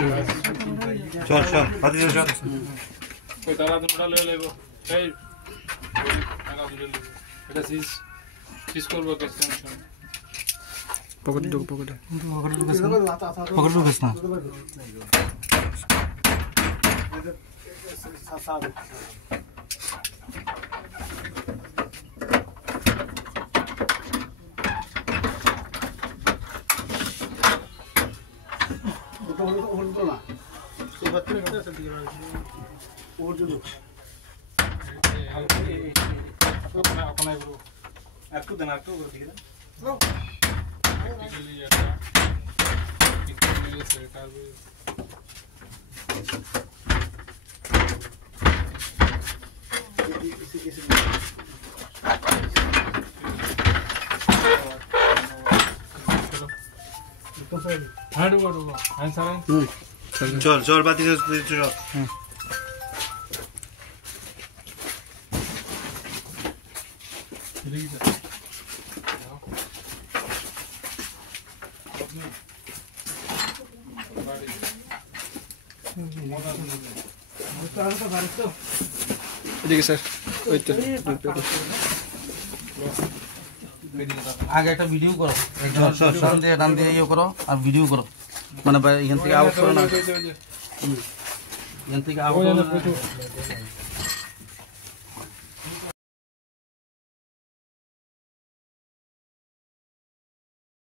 চল চল হাতি চল কই তারা তোমরা লয়ে লইব এই টাকা দিলে এটা সিজ করব কেসন পকেটে ঢোক পকেটে ঢুকিস না একটু দেন একটু দিকে দেন চল চল বাতি চল এদিকে স্যার ওই তো আগে একটা ভিডিও করো ডান দিয়ে ইয়ে করো আর ভিডিও করো মানে এখান থেকে আউট করো না এখান থেকে আউট